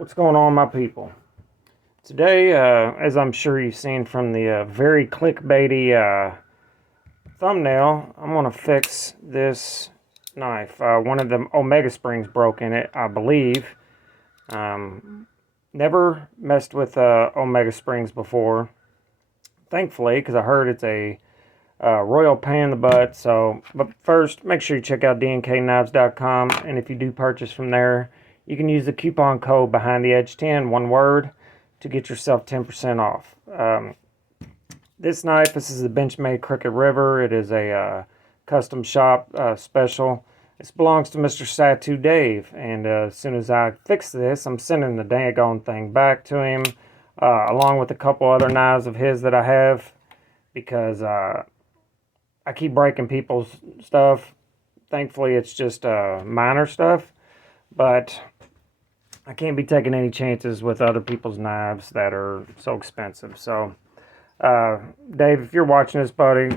What's going on, my people? Today, as I'm sure you've seen from the very clickbaity thumbnail, I'm going to fix this knife. One of the Omega springs broke in it, I believe. Never messed with Omega springs before, thankfully, because I heard it's a royal pain in the butt. But first, make sure you check out DNKKnives.com, and if you do purchase from there, you can use the coupon code behind the edge 10, one word, to get yourself 10% off. This knife, this is the Benchmade Crooked River. It is a custom shop special. This belongs to Mr. Satu Dave, and as soon as I fix this, I'm sending the daggone thing back to him, along with a couple other knives of his that I have, because I keep breaking people's stuff. Thankfully, it's just minor stuff, but I can't be taking any chances with other people's knives that are so expensive. So, Dave, if you're watching this, buddy,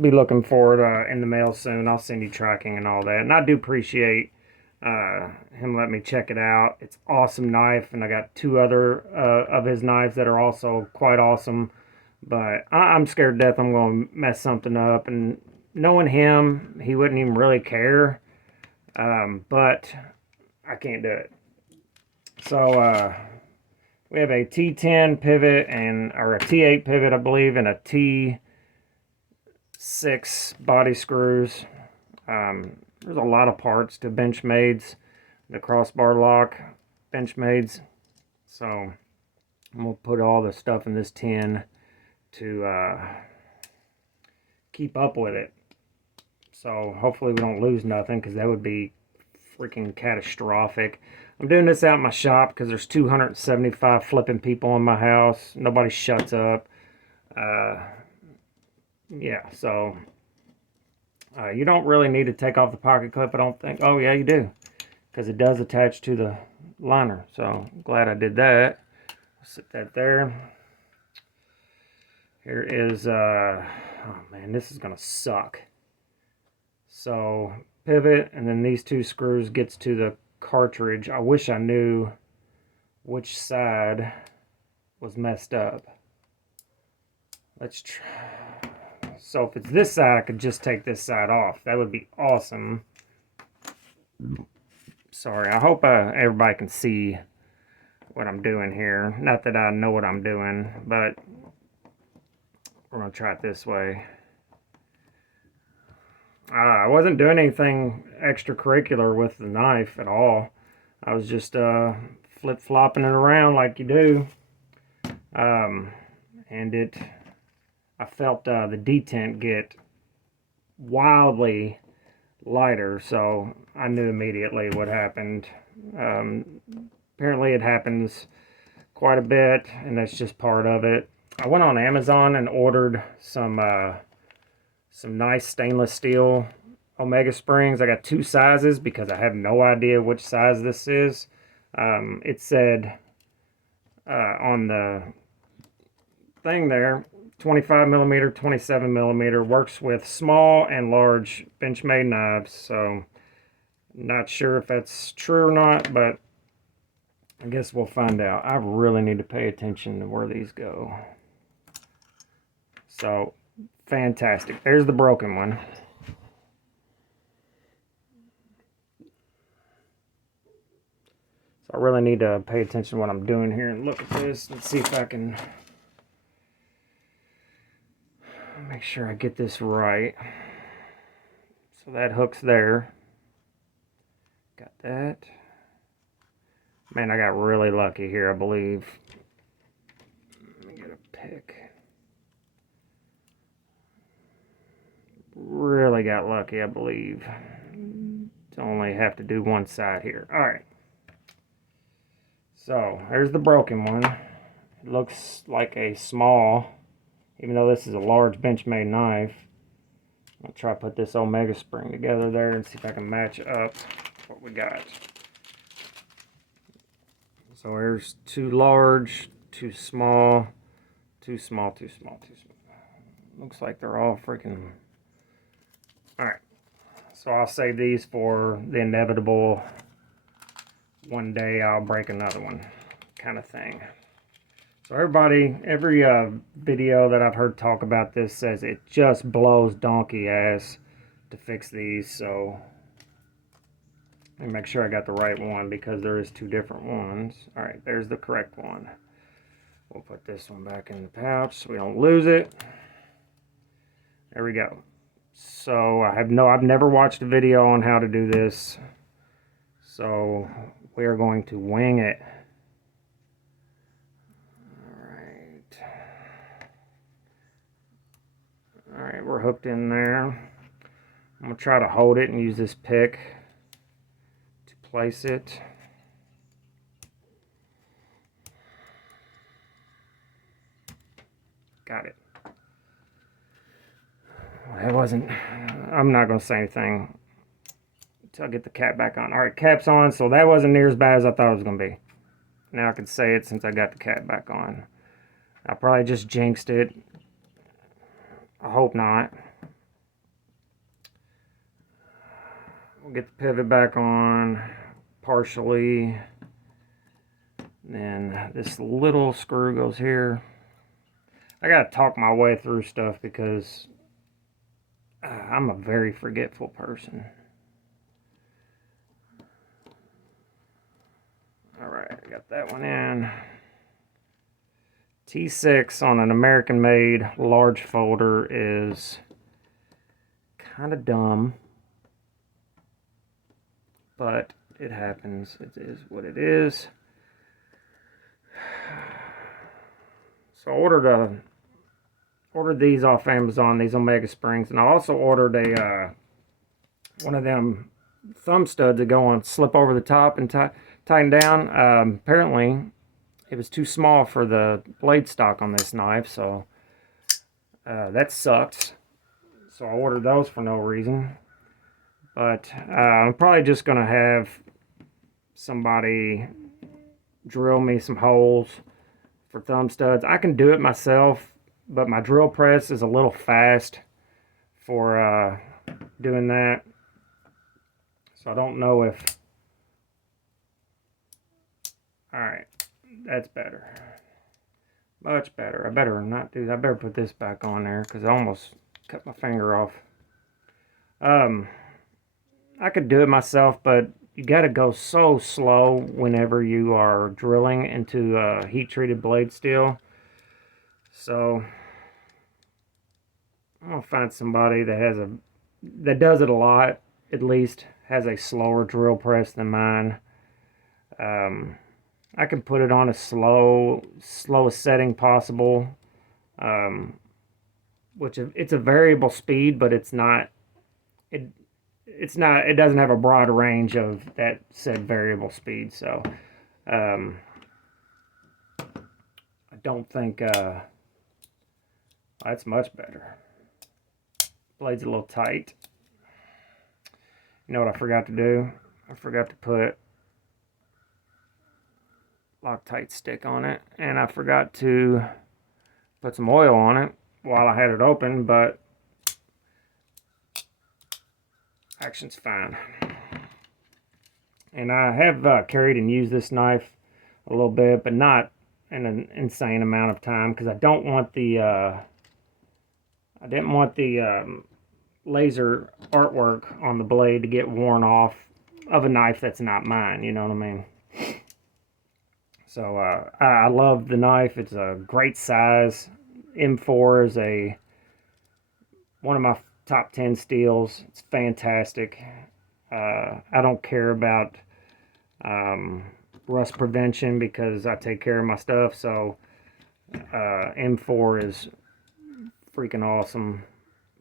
be looking for it in the mail soon. I'll send you tracking and all that. And I do appreciate him letting me check it out. It's an awesome knife, and I got two other of his knives that are also quite awesome. But I'm scared to death I'm going to mess something up. And knowing him, he wouldn't even really care. But I can't do it. So we have a T10 pivot or a T8 pivot, I believe, and a T6 body screws. There's a lot of parts to Benchmade's, the crossbar lock Benchmade's. So I'm going to put all the stuff in this tin to keep up with it. So hopefully we don't lose nothing, because that would be freaking catastrophic. I'm doing this out in my shop because there's 275 flipping people in my house. Nobody shuts up. Yeah, so you don't really need to take off the pocket clip, I don't think. Oh, yeah, you do, because it does attach to the liner. So I'm glad I did that. Set that there. Here is, oh man, this is going to suck. So pivot, and then these two screws gets to the cartridge. I wish I knew which side was messed up. Let's try. So if it's this side, I could just take this side off. That would be awesome. Sorry, I hope everybody can see what I'm doing here. Not that I know what I'm doing, but we're going to try it this way. I wasn't doing anything extracurricular with the knife at all. I was just flip-flopping it around like you do. And I felt the detent get wildly lighter, so I knew immediately what happened. Apparently it happens quite a bit, and that's just part of it. I went on Amazon and ordered some nice stainless steel Omega springs. I got two sizes because I have no idea which size this is. It said on the thing there, 25 millimeter, 27 millimeter, works with small and large Benchmade knives. So not sure if that's true or not, but I guess we'll find out. I really need to pay attention to where these go. So fantastic. There's the broken one. So I really need to pay attention to what I'm doing here and look at this. Let's see if I can make sure I get this right. So that hook's there. Got that. Man, I got really lucky here, I believe. Let me get a pick. Really got lucky, I believe. To only have to do one side here. Alright. So, there's the broken one. It looks like a small, even though this is a large Benchmade knife. I'll try to put this Omega spring together there and see if I can match up what we got. So there's two large, two small, two small, two small, two small. Looks like they're all freaking... Alright. So I'll save these for the inevitable one day I'll break another one, kind of thing. So everybody, every video that I've heard talk about this says it just blows donkey ass to fix these. So let me make sure I got the right one, because there is two different ones. All right, there's the correct one. We'll put this one back in the pouch so we don't lose it. There we go. So I've never watched a video on how to do this. So we are going to wing it. All right, we're hooked in there. I'm gonna try to hold it and use this pick to place it. Got it. That wasn't, I'm not gonna say anything until I get the cap back on. All right, cap's on, so that wasn't near as bad as I thought it was gonna be. Now I can say it since I got the cap back on. I probably just jinxed it. I hope not. We'll get the pivot back on partially. Then this little screw goes here. I gotta talk my way through stuff because I'm a very forgetful person. All right, I got that one in. T6 on an American-made large folder is kind of dumb, but it happens. It is what it is. So I ordered these off Amazon, these Omega Springs, and I also ordered a one of them thumb studs that go on, slip over the top and tighten down. Apparently it was too small for the blade stock on this knife, so that sucks. So I ordered those for no reason. But I'm probably just gonna have somebody drill me some holes for thumb studs. I can do it myself, but my drill press is a little fast for doing that. So I don't know if... Alright, that's better. Much better. I better not do that. I better put this back on there because I almost cut my finger off. I could do it myself, but you got to go so slow whenever you are drilling into heat-treated blade steel. So I'm gonna find somebody that does it a lot, at least has a slower drill press than mine. I can put it on as slowest setting possible, which it's a variable speed, but it doesn't have a broad range of that said variable speed. So I don't think that's much better. Blade's a little tight. You know what I forgot to do? I forgot to put Loctite stick on it, and I forgot to put some oil on it while I had it open, but action's fine. And I have carried and used this knife a little bit, but not in an insane amount of time, because I don't want the I didn't want the laser artwork on the blade to get worn off of a knife that's not mine, you know what I mean? So I love the knife. It's a great size. M4 is one of my top 10 steels. It's fantastic. I don't care about rust prevention because I take care of my stuff. So M4 is freaking awesome.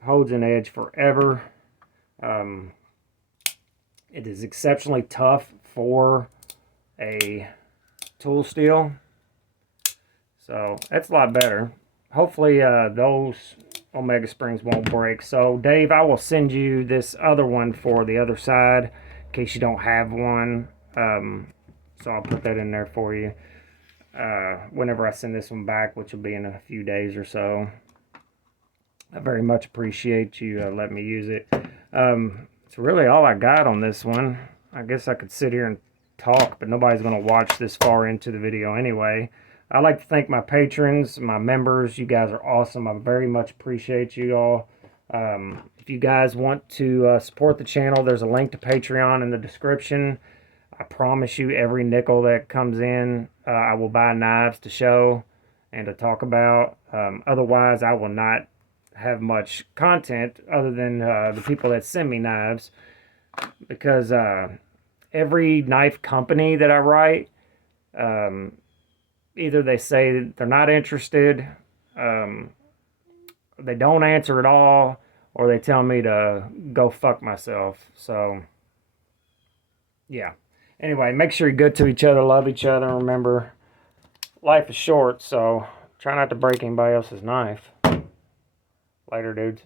Holds an edge forever. It is exceptionally tough for a tool steel, so that's a lot better. Hopefully those Omega Springs won't break. So Dave, I will send you this other one for the other side in case you don't have one. So I'll put that in there for you whenever I send this one back, which will be in a few days or so. I very much appreciate you letting me use it. It's really all I got on this one. I guess I could sit here and talk, but nobody's going to watch this far into the video anyway. I'd like to thank my patrons, my members. You guys are awesome. I very much appreciate you all. If you guys want to support the channel, there's a link to Patreon in the description. I promise you, every nickel that comes in, I will buy knives to show and to talk about. Otherwise, I will not have much content other than the people that send me knives, because every knife company that I write, either they say they're not interested, they don't answer at all, or they tell me to go fuck myself. So, yeah. Anyway, make sure you're good to each other, love each other, and remember, life is short, so try not to break anybody else's knife. Later, dudes.